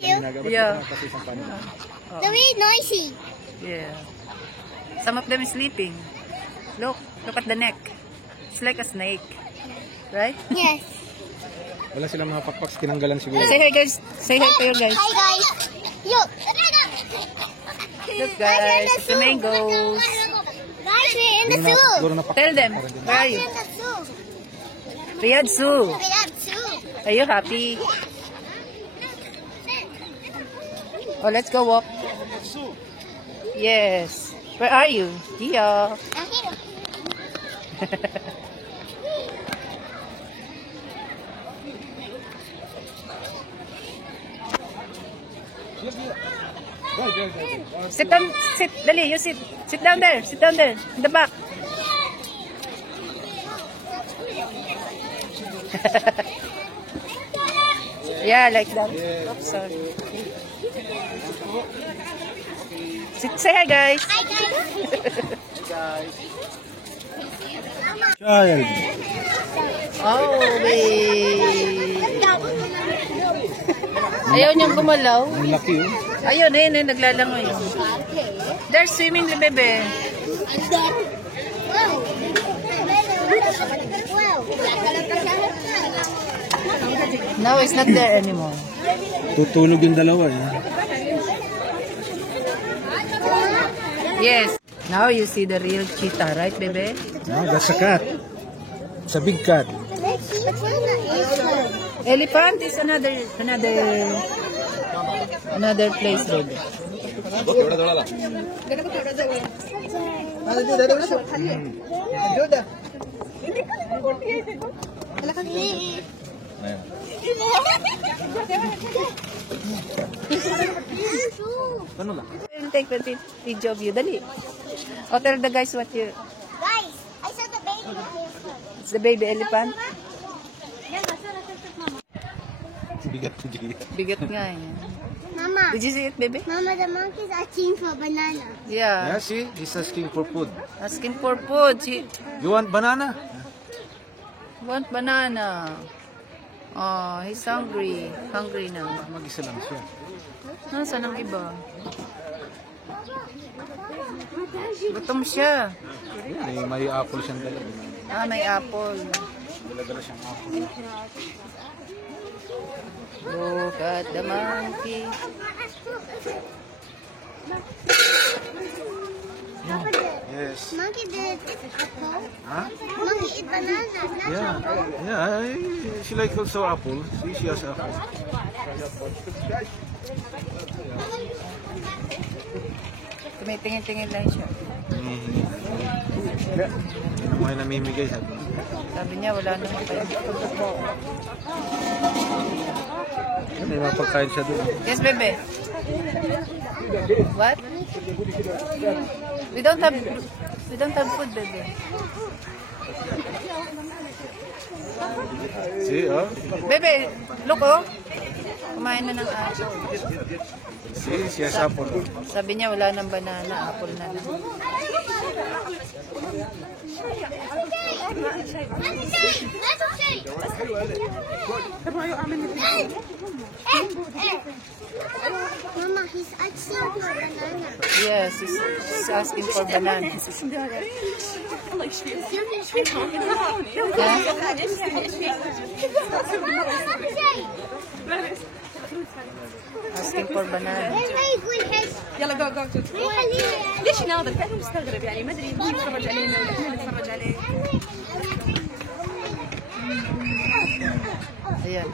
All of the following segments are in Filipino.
Yeah. They're really noisy. Yeah. Some of them is sleeping. Look at the neck. It's like a snake. Right? Yes. Wala silang mga pakpak, tinanggalan siguro. Say hi guys. Say hi to you guys. Hi guys. Yo. Look guys, the mangoes. Guys, we're in the zoo. Tell them, where are you? We're in the zoo. Riyadh Zoo. Riyadh Zoo. Are you happy? Oh, let's go walk. Yes. Where are you? Dia. I'm here. Sit down, sit, dali, you sit. Sit down there, in the back. Yeah, like that. Oops, sorry. Say hi guys. Hi guys. Child. Oh, babe. Ayaw niyang gumalaw. Ang laki yun. Ayun, ayun, naglalangoy. They're swimming, bebe. No, it's not there anymore. Tutulog yung dalawa eh. Yes. Now you see the real cheetah, right, bebe? No, that's a cat. It's a big cat. Elephant is another place, baby. We'll take the video of you. Dali. Oh, tell the guys what you... Guys, I saw the baby elephant. It's the baby elephant. Bigat to Gia. Bigat nga eh. Mama. Did you see it, baby? Mama, the monkey's asking for banana. Yeah. Yeah, see? He's asking for food. Asking for food. She You want banana? want banana. Oh, he's hungry. Hungry na. Mag-isa lang siya. Nasaan ang iba? Gutom siya. May apple siyang dala. Ah, may apple. Dala-dala siyang apple. Look at the monkey. Yes. Monkey did apple. Huh? Monkey eat banana. Yeah. Yeah, she likes also apple. See, she has apple. Tumitingin-tingin lang siya. Ano mo yung namimigay sabi? Sabi niya, wala naman kayo. May mga pagkain siya doon. Yes, bebe. What? We don't have food, bebe. See, oh? Bebe, look oh. Kumain na ng apple. See, she has apple. Sabi niya, wala nang banana, apple na lang. Mama, he's asking for banana. Yes, he's asking for banana. Asking for banana. يلا جو جو جو ليش يناظر فعلا مستغرب يعني ما ادري مين يتفرج علينا ولا احنا نتفرج عليه. Ayan.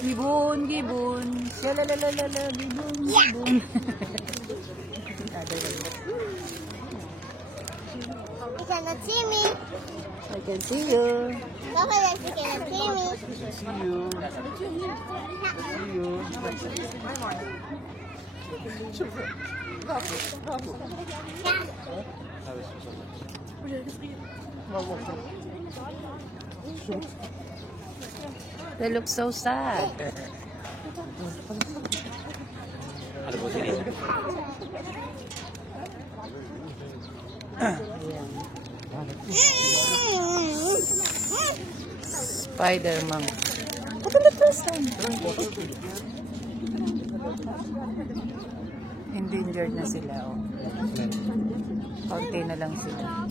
Gibon, gibon. Shalalalala, gibon, gibon. cannot see me. I can see you. Crocodiles, you cannot see me. See you. See you. They look so sad. Spider-Man. Endangered na sila. Oh. Kaunti na lang sila.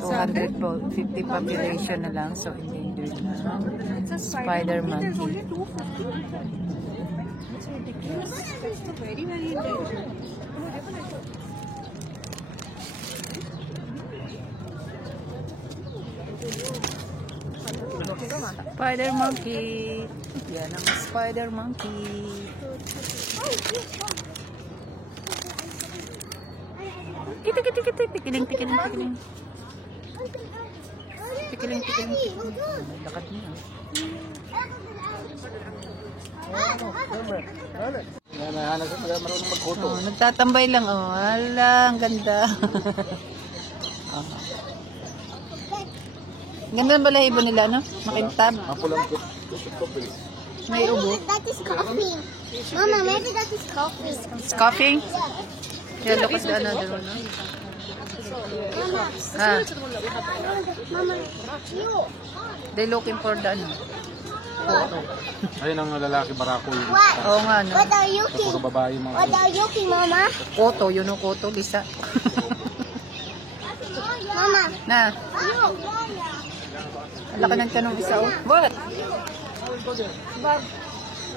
250 population na lang. So, endangered na. Spider-Man. Very, very endangered. Spider monkey. Yan ang spider monkey. Kita. Tikiling. Tikiling. Lakat niya. Marunong magkoto. Oh, nagtatambay lang. Oh, ala, ang ganda. Ganda ba lahibo nila, no? Makintab. Mapulang ko. May ubo. That is coffee. Mama, maybe that is coffee. It's coughing. Yeah, look at the another one, no? Mama, Ah, Mama, you. they looking for the ano. Ayun ang lalaki barakoy. What? Oo nga, no? What are you Puro eating? babae mga. What are you eating, Mama? Koto, yun o koto, Lisa. Mama, Na, you. alaka ng tanong isa, oh. What?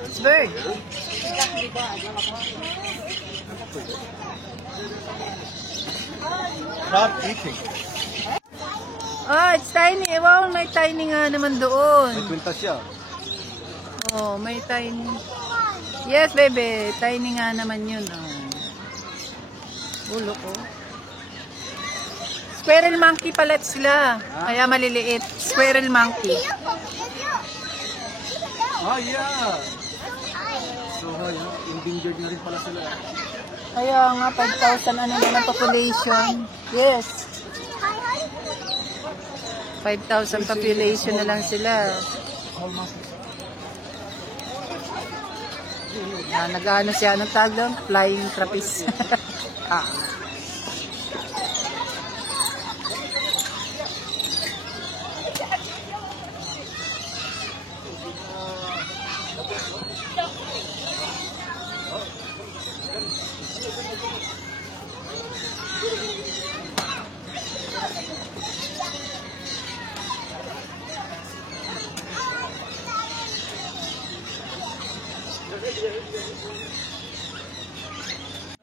It's bird. Stop eating. Ah, it's tiny. Wow, may tiny nga naman doon. May kwintas siya. Oh, may tiny. Yes, baby. Tiny nga naman yun. Oh. Ulo ko. Squirrel monkey pala sila. Kaya maliliit. Squirrel monkey. Ah, yeah. So, endangered na rin pala sila. Kaya nga, 5,000 ano naman population. Yes. 5,000 population na lang sila. Nag-ano siya, anong tawag doon? Flying trapeze. Ah.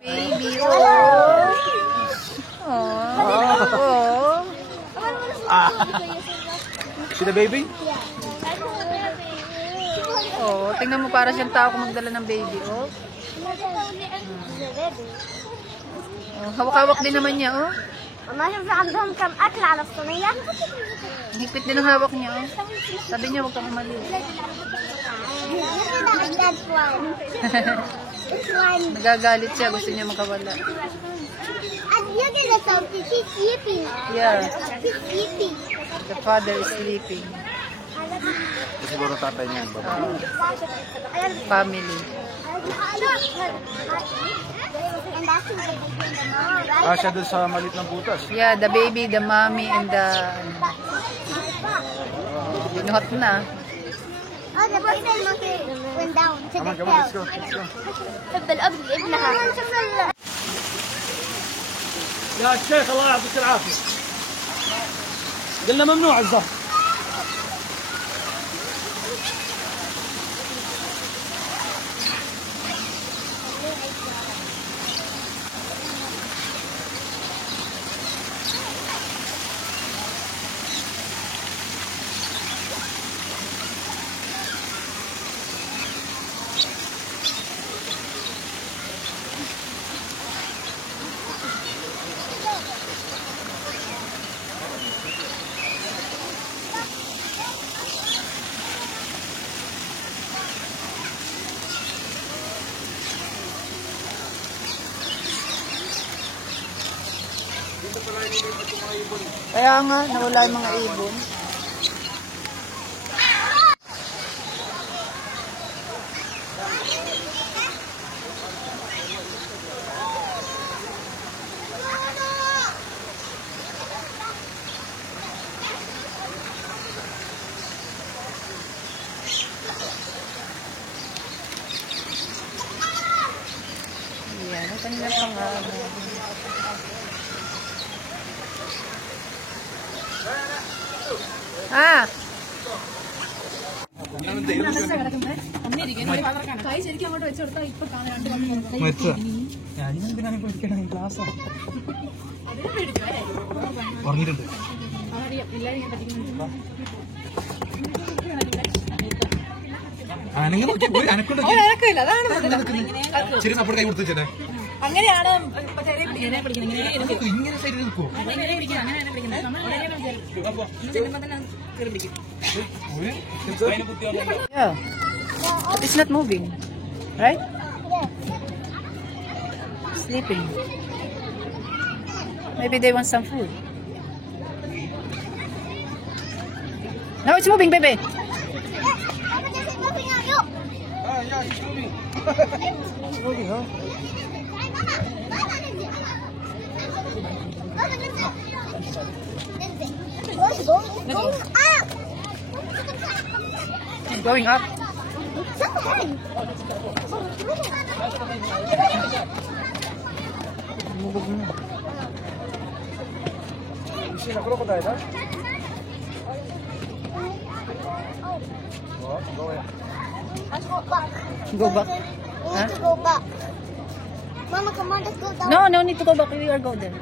Baby, oh. Oh. See the baby? Oh, tingnan mo para siyang tao kung magdala ng baby, oh. Oh, hawak-hawak din naman niya, oh. ما شوف عندهم كم أكل على الصينية. Higpit din ang hawak niya, oh. Sabi niya, huwag kang umali. That's one. It's one. Nagagalit siya, gusto niya makawala. And look at the zombie. He's sleeping. Yeah, He's sleeping. the father is sleeping. Siguro tatay niyan. Family. And that's who the baby and the mom, right? Ah, siya doon sa malit ng butas. Yeah, the baby, the mommy, and the... Binuhat na. Oh, the birthday monkey went down to Come the on, come on, let's go. tail. Let's go. حب الأب لابنها. يا شيخ الله يعطيك العافيه قلنا ممنوع الزهر Kaya nga, nawala yung mga ibon. Ayan, ang kanila pangalan. Ah! കൈ ശരിക്കും അങ്ങോട്ട് വെച്ചെടുത്താൽ ഇപ്പൊ കാണാണ്ട് ഞാനിങ്ങനെ പിന്നെ പഠിക്കണം ക്ലാസ് പറഞ്ഞിട്ടുണ്ട് അറിയാം എല്ലാവരും ഞാൻ പഠിക്കുന്നുണ്ട് അനക്കില്ല അതാണ് ശരി അപ്പോൾ കൈ കൊടുത്തു ചേട്ടാ അങ്ങനെയാണ് ഇപ്പൊ ചെറിയ പിടിക്കുന്നത് ഇങ്ങനെ സൈഡിൽ നിൽക്കുമോ അങ്ങനെ പിടിക്കുന്നത് അങ്ങനെ പിടിക്കുന്നത് നമ്മൾ ചെല്ലുമ്പോ തന്നെ കയറി പിടിക്കും Yeah. It's not moving. Right? Sleeping. Maybe they want some food. Now it's moving, baby. It's moving, huh? It's going up. You seen a crocodile, huh? Go ahead. Let's go back. Go back. We need to go back. Mama, come on, let's go down. No need to go back. We are go there.